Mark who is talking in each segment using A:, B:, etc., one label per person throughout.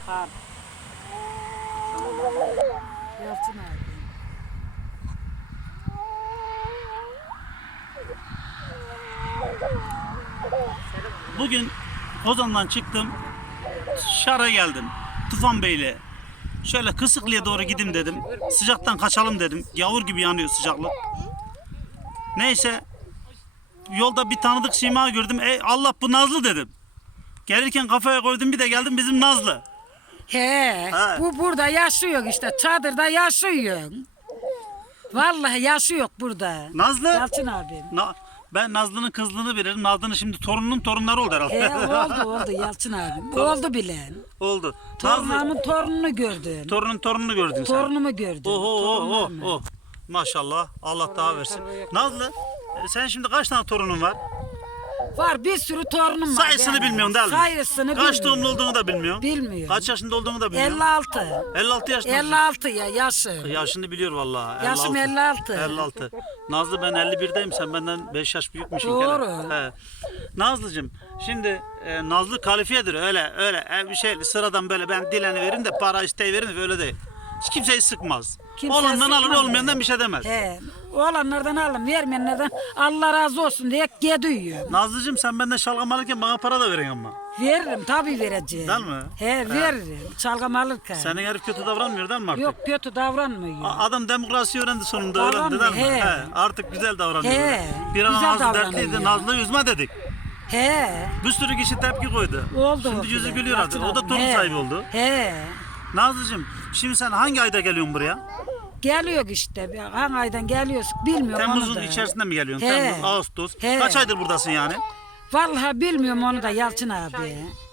A: Kar.
B: Yalçın abi.
C: Bugün Ozan'dan çıktım. Şar'a geldim. Tufan Bey'le. Şöyle Kısıklı'ya doğru gideyim dedim. Sıcaktan kaçalım dedim. Yavur gibi yanıyor sıcaklık. Neyse. Yolda bir tanıdık sima gördüm. Allah bu Nazlı dedim. Gelirken kafaya koydum, bir de geldim bizim Nazlı.
B: He, bu burada yaşıyor işte. Çadırda yaşıyor. Vallahi yaşıyor burada.
C: Nazlı.
B: Yalçın abi.
C: Ben Nazlı'nın kızlığını bilirim. Nazlı'nın şimdi torununun torunları oldu herhalde.
B: He, oldu Yalçın abi. Oldu bile.
C: Oldu.
B: Torunlarımın torununu gördüm.
C: Torununu gördün sen.
B: Torunumu gördüm.
C: Oh. Maşallah. Allah daha versin. Nazlı, sen şimdi kaç tane torunun var?
B: Var bir sürü torunum var.
C: Sayısını
B: benim.
C: bilmiyorsun değil mi?
B: Sayısını
C: Kaç
B: bilmiyorum.
C: doğumlu olduğunu da bilmiyorum.
B: Bilmiyorum.
C: Kaç yaşında olduğunu da bilmiyorum.
B: 56.
C: 56 yaşında.
B: 56 ya yaşım.
C: Yaşını biliyor vallahi.
B: Yaşım 56.
C: 56. Nazlı, ben 51'deyim, sen benden 5 yaş büyükmüşsün.
B: Doğru.
C: He. Nazlıcığım, şimdi Nazlı kalifiyedir, öyle bir şey sıradan böyle ben dileni verin de para isteyiverin de öyle değil. Hiç kimseyi sıkmaz.
B: Kimse
C: Olandan alır,
B: sıkmaz
C: olmayandan bir şey demez.
B: He. Olanlardan alın, vermeyenlerden Allah razı olsun diye gidiyor.
C: Nazlıcığım, sen benden şalgam alırken bana para da verin ama.
B: Veririm tabii vereceğim.
C: Değil mi?
B: He veririm. Çalgam alırken.
C: Senin herif kötü davranmıyor değil mi artık?
B: Yok kötü davranmıyor.
C: Adam demokrasi öğrendi sonunda, öğrendi
B: Davranmıyor,
C: değil mi?
B: he.
C: Artık güzel davranıyor.
B: He,
C: Bir an
B: güzel
C: Nazlı
B: davranıyor.
C: dertliydi, Nazlı üzme dedik.
B: He.
C: Bir sürü kişi tepki koydu.
B: Oldu.
C: Şimdi yüzü gülüyor artık. O da torun
B: He.
C: sahibi oldu.
B: He.
C: Nazlıcığım, şimdi sen hangi ayda geliyorsun buraya?
B: Geliyor işte. Hangi aydan geliyoruz bilmiyorum onu
C: Temmuz'un
B: da.
C: içerisinde mi geliyorsun?
B: He.
C: Temmuz, Ağustos.
B: He.
C: Kaç aydır buradasın yani?
B: Vallahi bilmiyorum onu da Yalçın abi.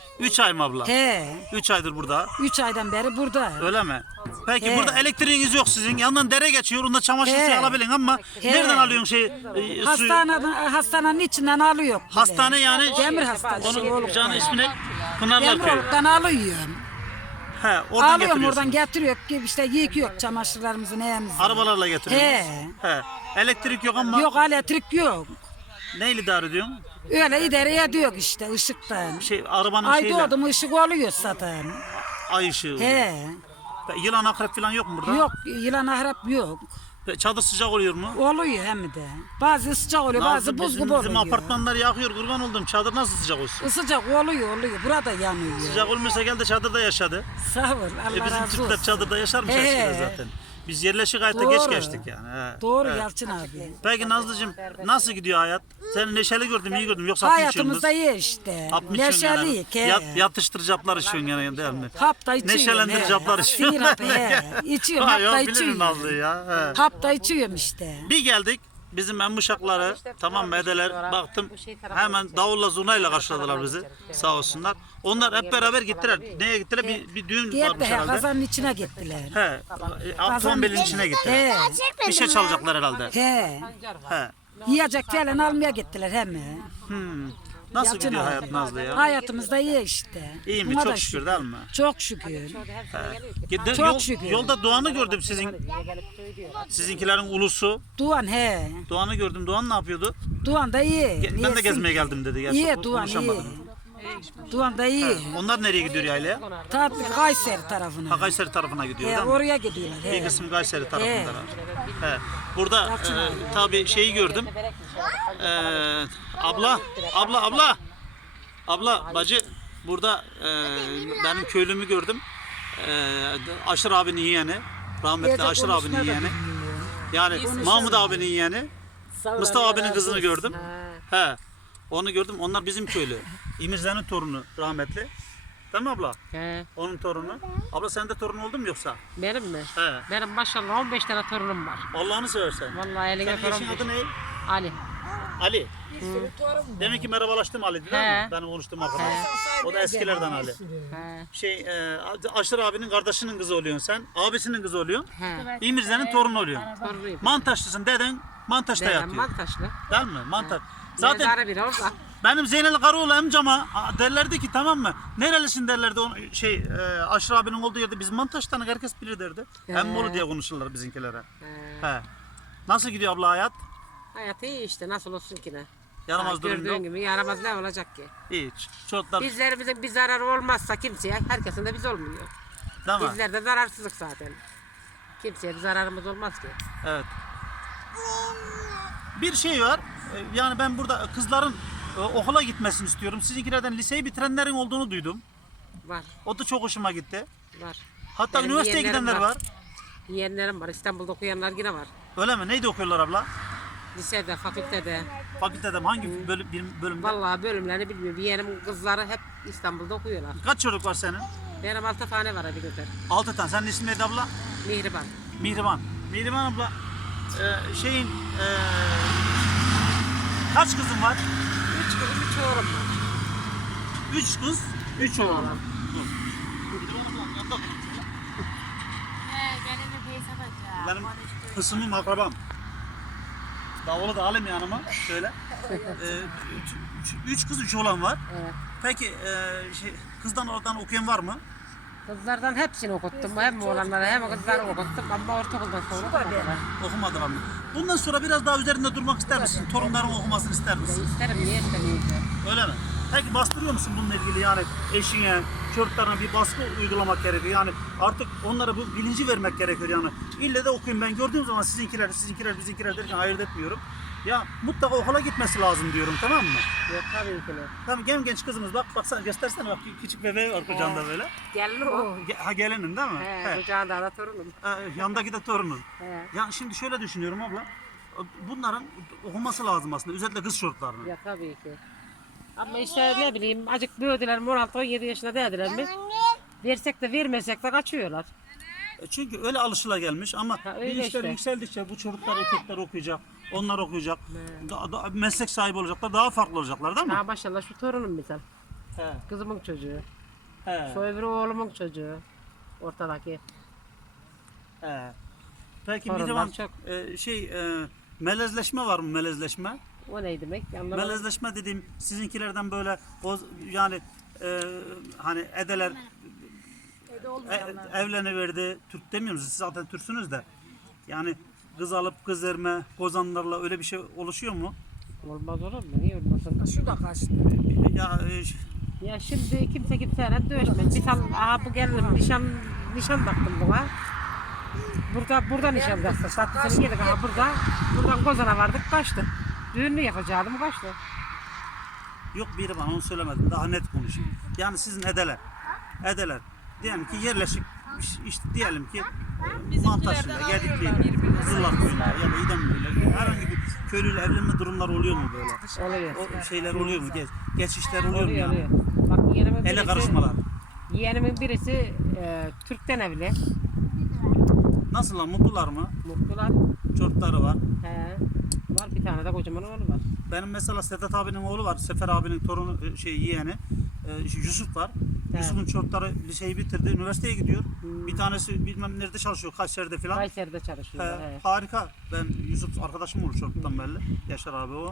C: 3 ay mı abla?
B: He.
C: 3 aydır burada.
B: 3 aydan beri burada.
C: Öyle mi? Peki
B: He.
C: burada elektriğiniz yok sizin. Yanından dere geçiyor. Onda çamaşır
B: He.
C: suyu alabilin ama
B: He.
C: nereden alıyorsun suyu?
B: Hastanenin içinden alıyor. bile.
C: Hastane yani.
B: Demir hastanesi.
C: Onun canı ismini Pınarlar Köyü.
B: Demiroluk'tan alıyorum.
C: He, oradan
B: Alıyorum
C: getiriyorsun.
B: oradan getiriyor ki işte yıkıyor çamaşırlarımızı neyimizi.
C: Arabalarla getiriyorsun. He. Elektrik yok ama
B: Yok elektrik yok.
C: neyle idare ediyorsun?
B: Öyle idare ediyor işte ışıktan.
C: Arabanın
B: Ay
C: şeyle,
B: doğdu mu ışık oluyor zaten.
C: ay ışığı.
B: He.
C: Yılan akrep falan yok mu burada?
B: Yok yılan ahrap yok.
C: Çadır sıcak oluyor mu?
B: Oluyor hem de. Bazı sıcak oluyor bazı buz gibi
C: bizim
B: oluyor.
C: apartmanlar yakıyor, kurban oldum. Çadır nasıl sıcak olsun?
B: Sıcak oluyor. Burada yanıyor.
C: Sıcak olmuyorsa gel de çadırda yaşadı.
B: Sağ ol Allah
C: Bizim
B: razı
C: Türkler
B: olsun.
C: çadırda yaşar mı
B: He.
C: eskiden zaten? Biz yerleşik hayata
B: Doğru.
C: geç geçtik yani. He.
B: Doğru
C: He.
B: Yalçın abi.
C: Peki Nazlıcığım, nasıl gidiyor hayat? Seni neşeli gördüm, iyi gördüm. Yoksa hap mı içiyorsunuz?
B: Hayatımızda iyi işte.
C: Hap mı içiyorsun yani?
B: Neşeliyik he.
C: Yatıştırıcı haplar içiyorsun yani değil mi?
B: Hap da içiyorum.
C: Neşelendirici haplar içiyorsun.
B: Sinir hapı he. İçiyorum hap da
C: Bilirim
B: içiyorum.
C: Nazlı'yı ya. He.
B: Hap da içiyorum işte.
C: Bir geldik. Bizim emmuşakları, tamam mı, edeler, baktım hemen davulla zurnayla karşıladılar bizi, sağ olsunlar. Onlar hep beraber gittiler. Neye gittiler? Bir düğün
B: Gitti
C: varmış
B: he
C: herhalde.
B: kazanın içine gittiler.
C: He, otomobilin içine gittiler.
B: He.
C: Bir şey çalacaklar herhalde.
B: He.
C: He.
B: Yiyecek falan almaya gittiler hemen.
C: Nasıl
B: Yalçın
C: gidiyor
B: abi.
C: hayat Nazlı ya?
B: Hayatımızda iyi işte.
C: İyi mi?
B: Buna
C: Çok
B: da
C: şükür değil mi?
B: Çok şükür.
C: Çok
B: şükür.
C: Yolda Doğan'ı gördüm sizinkilerin ulusu.
B: Doğan he.
C: Doğan'ı gördüm. Doğan ne yapıyordu?
B: Doğan da iyi.
C: Ben de
B: Niyesin?
C: gezmeye geldim dedi. Gerçi
B: İyi Doğan iyi.
C: konuşamadım.
B: Doğan da iyi.
C: Onlar nereye gidiyor yaylaya?
B: Tabii Kayseri tarafına.
C: Ha, Kayseri tarafına gidiyor
B: He,
C: değil mi?
B: oraya gidiyorlar.
C: Bir
B: He.
C: kısmı Kayseri tarafındalar. He. Burada tabii şeyi gördüm. Abla bacı burada benim köylümü gördüm. Aşır abinin yeğeni. Rahmetli
B: Gece
C: Aşır abinin
B: konuşma da
C: yeğeni.
B: bilmiyorum.
C: Yani Mahmut abinin yeğeni. Mustafa abinin kızını gördüm. He. Onu gördüm. Onlar bizim köylü. İmirzen'in torunu rahmetli. Değil mi abla?
A: He.
C: Onun torunu. Abla sende torun oldu mu yoksa?
A: Benim mi?
C: He.
A: Benim maşallah 15 tane torunum var.
C: Allah'ını seversen.
A: Vallahi eline
C: Senin eşin
A: torun.
C: adı ne?
A: Ali.
C: Ali. Demek ki merhabalaştım Ali değil
A: He.
C: mi? Benim konuştuğum arkadaş. O da eskilerden Ali.
A: He.
C: Aşır abinin kardeşinin kızı oluyorsun sen. Abisinin kızı oluyorsun.
A: He.
C: İmirzen'in torunu oluyorsun.
A: Torunuyum.
C: Mantaşlısın, deden Mantaş'ta
A: Ben
C: yatıyor.
A: Mantaşlı.
C: Değil mi? Mantaş. Zaten
A: Zaten bir orada.
C: benim Zeynel Karaoğlu amcama derlerdi ki, tamam mı? Nerelisin derlerdi. Aşır abinin olduğu yerde biz Mantaş'tan, herkes bilir derdi. Emmolu diye konuşurlar bizimkilere. He. Nasıl gidiyor abla hayat?
A: Hayat iyi işte nasıl olsun ki ne?
C: Yaramaz durum
A: Gördüğün
C: yok.
A: gibi yaramaz ne olacak ki?
C: Hiç. Çocuklar
A: Bizlerimizin bir zararı olmazsa kimseye, herkesin de biz olmuyor.
C: değil mi?
A: Bizler de zararsızlık zaten. Kimseye bir zararımız olmaz ki.
C: Evet. Bir şey var. Yani ben burada kızların okula gitmesini istiyorum. Sizinkilerden liseyi bitirenlerin olduğunu duydum.
A: Var,
C: O da çok hoşuma gitti.
A: var.
C: Hatta
A: Benim
C: üniversiteye
A: yeğenlerim
C: gidenler var.
A: Yeğenlerim var. İstanbul'da okuyanlar yine var.
C: Öyle mi? Neydi okuyorlar abla?
A: Lisede, fakültede.
C: Fakültede mi? Hangi bölümde?
A: Vallahi bölümlerini bilmiyorum. Yeğenim kızları hep İstanbul'da okuyorlar.
C: Kaç çocuk var senin?
A: Benim 6 tane var hadi götür.
C: 6 tane. Senin ismin neydi abla?
A: Mihriban.
C: Mihriban. Mihriban abla kaç kızın var?
A: 3 kızım 3 oğlum var.
C: 3 kız, 3 oğlan.
A: oğlan.
C: Benim kısmım akrabam. Davulu da alayım yanıma şöyle. 3 kız 3 oğlan var.
A: Evet.
C: Peki kızdan oradan okuyan var mı?
A: Kızlardan hepsini okuttum. Hem oğlanları hem kızları okuttum ama ortaokuldan sonra okumadılar.
C: Okumadılar mı? Bundan sonra biraz daha üzerinde durmak ister misin? Torunların okumasını ister misin?
A: İsterim, niye istemeyeyim ki?
C: Öyle mi? Peki bastırıyor musun bununla ilgili yani eşine, çocuklarına bir baskı uygulamak gerekiyor. Yani artık onlara bu bilinci vermek gerekiyor yani. İlle de okuyun ben gördüğüm zaman sizinkiler derken ayırt etmiyorum. Ya mutlaka okula gitmesi lazım diyorum, tamam mı?
A: Yok tabii ki de.
C: Tamam genç kızımız bak baksana göstersene bak küçük bebeği var kucağında böyle.
A: Gelin o.
C: Ha gelinin değil mi?
A: He, kucağında da torunum.
C: Yandaki de torunun.
A: He.
C: Ya şimdi şöyle düşünüyorum abla. Bunların okuması lazım aslında özellikle kız çocuklarının.
A: Ya tabii ki. Ama işte ne bileyim acık büyüdüler mi 16-17 yaşında değildiler mi? Versek de vermesek de kaçıyorlar.
C: Çünkü öyle alışılagelmiş ama
A: Ha, öyle
C: bilinçler
A: işte.
C: yükseldikçe bu çocuklar erkekler okuyacak, onlar okuyacak, meslek sahibi olacaklar, daha farklı olacaklar değil mi?
A: Ha maşallah şu torunum misal.
C: He.
A: Kızımın çocuğu.
C: He.
A: Şu öbürü oğlumun çocuğu. Ortadaki.
C: He. Peki
A: Torunlar
C: bir zaman
A: çok.
C: melezleşme var mı melezleşme?
A: O ne demek? Anlamadım.
C: Melezleşme dediğim sizinkilerden böyle yani hani edeler evleniverdi. Türk demiyoruz siz zaten Türksünüz de. Yani kız alıp kız verme, kozanlarla öyle bir şey oluşuyor mu?
A: Olmaz olur mu? Niye olmasın?
B: Şu da kaçtı.
C: Ya
A: Ya şimdi kimse kimseyle dövüşmez. Misal bu gelinim nişan taktım buna. Burada nişan taktım. Tatlısını yedik buradan Kozan'a vardık kaçtı. Düğününü yapacaktım kaçtı.
C: yok biri bana onu söylemedim. Daha net konuşayım. Yani sizin edeler. Diyelim ki yerleşik işte diyelim ki Mantaşı'yla, Gedikli'yle, Zırlaköy'üyle ya da İdemli'yle herhangi bir köylüyle evlenme durumları oluyor mu böyle?
A: Oluyor.
C: O şeyler oluyor mu? Geçişler oluyor mu
A: Oluyor,
C: yani?
A: oluyor. Bak
C: Ele karışmalar.
A: Yeğenimin birisi Türk'ten evli.
C: Nasıl lan mutlular mı?
A: Mutlular.
C: Çocukları var.
A: He. Var bir tane de kocaman oğlu var.
C: Benim mesela Sedat abinin oğlu var. Sefer abinin torunu yeğeni. Yusuf var.
A: Evet.
C: Yusuf'un çocukları liseyi bitirdi. Üniversiteye gidiyor. Bir tanesi bilmem nerede çalışıyor. Kayseri'de falan.
A: Kayseri'de çalışıyor. He.
C: Harika. Ben Yusuf arkadaşım olur çocuktan belli. Yaşar abi o.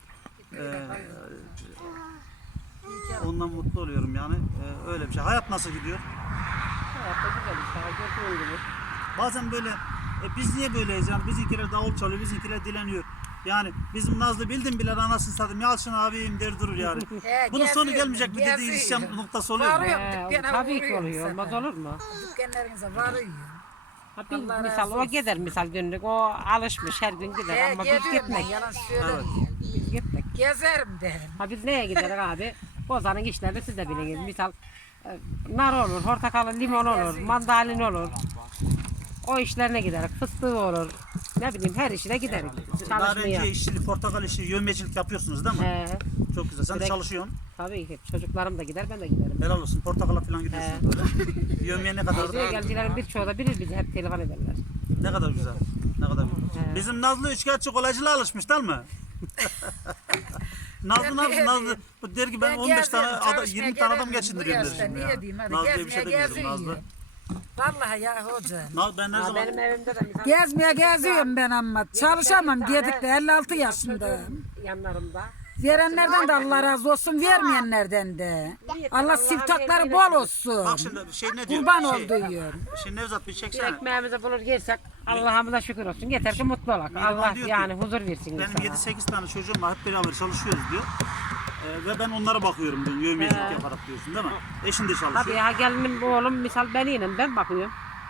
C: Ondan mutlu oluyorum yani. Öyle bir şey. Hayat nasıl gidiyor?
A: Hayatta güzel işte. Gördüğün gibi.
C: Bazen böyle biz niye böyleyiz yani bizimkiler davul çalıyor, bizimkiler dileniyor. Yani bizim Nazlı bildim bile anasını satayım Yalçın abim der durur yani. Bunun sonu gelmeyecek mi dediğiniz isyan noktası oluyor mu?
B: Varıyor. Dükkana
A: Tabii ki
B: vuruyor
A: oluyor.
B: zaten.
A: Olmaz olur mu?
B: Dükkanlarınıza varıyor.
A: Ha, biz
B: Allah
A: misal
B: razı
A: o
B: olsun.
A: gider misal günlük o alışmış her gün gider ama biz
B: Geziyorum ben
A: gitmek.
B: yalan söylemiyorum.
A: Biz gitmek.
B: Gezerim derim.
A: Ha biz neye gideriz abi? Kozanın işlerini siz de biliniz. Misal nar olur, portakalı, limon olur, mandalin olur. O işlerine gideriz. Fıstığı olur. Ne bileyim her işine gideriz. Çalışmaya.
C: Narenciye işçilik, portakal işi, yövmecilik yapıyorsunuz değil mi?
A: He,
C: Çok güzel. Sen de
A: Direkt-
C: çalışıyorsun.
A: tabii ki. Çocuklarım da gider ben de giderim.
C: Helal olsun. Portakala falan gidiyorsunuz böyle. Yövmeye ne kadar
A: Buraya geldilerin birçoğu da bilir bizi hep telefon ederler.
C: ne kadar güzel. Ne kadar güzel.
A: He.
C: Bizim Nazlı üçkağıtçı kolaycılığa alışmış değil mi? Nazlı ne yapsın? Nazlı bu der ki ben 15 tane adam, 20 tane adam geçindiriyorum der şimdi ya. Nazlı'ya bir şey demiyorum Nazlı.
B: Vallahi ya hoca.
C: Ben her
A: Ha,
C: zaman
A: benim evimde de misal
B: Gezmeye geziyorum ben ama çalışamam. Gedik'te 56 yaşındayım.
A: yanlarımda
B: Verenlerden de Allah razı olsun, vermeyenlerden de. Allah siftakları bol olsun.
C: Bak şimdi şey ne diyor?
B: Kurban
C: şey,
B: oldu diyor.
C: Şimdi Nevzat bir
A: Bir
C: çeksene.
A: ekmeğimizi bulur yersek Allah'ımıza şükür olsun. Yeter ki mutlu olalım. Allah
C: diyor ki,
A: yani huzur versin
C: Benim
A: insana.
C: 7-8 tane çocuğum var, hep beraber çalışıyoruz diyor. Ve ben onlara bakıyorum diyor, yövmiyecilik yaparak diyorsun değil mi? Eşin de çalışıyor.
A: Tabii ya gelinim oğlum misal beniyle ben bakıyorum.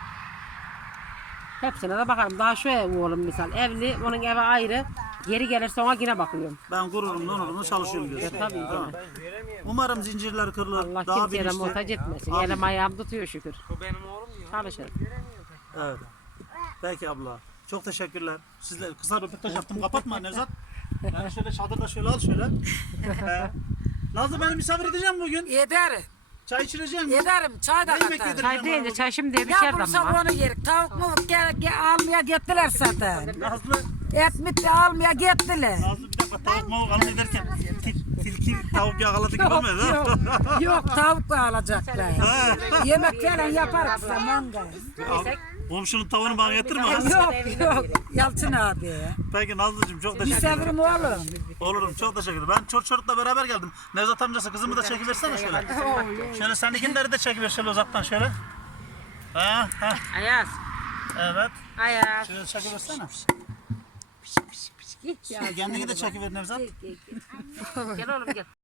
A: Hepsine de bakarım. Daha şu ev oğlum misal evli, onun evi ayrı. Geri gelirse ona yine bakıyorum.
C: Ben gururumla onurumla çalışıyorum diyorsun.
A: Tabii
C: Değil mi?
A: ki.
C: Umarım zincirler kırılır,
A: Allah
C: daha
A: kimseye de
C: bilinçli.
A: muhtaç etmesin.
C: Amin.
A: Elim ayağım tutuyor şükür. Çalışırım.
C: Evet. Peki abla. Çok teşekkürler. Sizle kısa röportaj yaptım. Kapatma Nevzat. Yani şöyle çadırda şöyle al şöyle. Nazlı beni misafir edeceğim bugün.
B: Ederim.
C: Çay içireceğim.
B: Ederim. Çay da
C: Ne yemek
B: katarım.
C: yedireceğim
A: Çay deyince
C: bana
A: çay şimdi
B: Ya
A: pişerdi
B: bulsa
A: ama.
B: onu yerik. Tavuk mu almaya gittiler zaten.
C: bugün? Nazlı,
B: Et mit de almaya gittiler.
C: Nazlı bir dakika tavuk mavuk alın ederken tilki tavuk yakaladı gibi olmuyor değil
B: Yok,
C: mi?
B: yok tavuk da alacaklar. Yemek falan yaparız zamanda.
C: Komşunun tavuğunu bana getirme.
B: Yok yok Yalçın abi.
C: Peki Nazlıcığım çok teşekkür ederim.
B: Misafirim oğlum.
C: Olurum çok teşekkür ederim. Ben çocukla beraber geldim. Nevzat amcası kızımı da çekiversene şöyle. Şöyle seninkileri de çekiver şöyle uzaktan şöyle. Ha, ha.
A: Ayaz.
C: Evet.
A: Ayaz.
C: Şöyle çekiversene. Kendini de çekiver Nevzat.
A: Gel oğlum gel.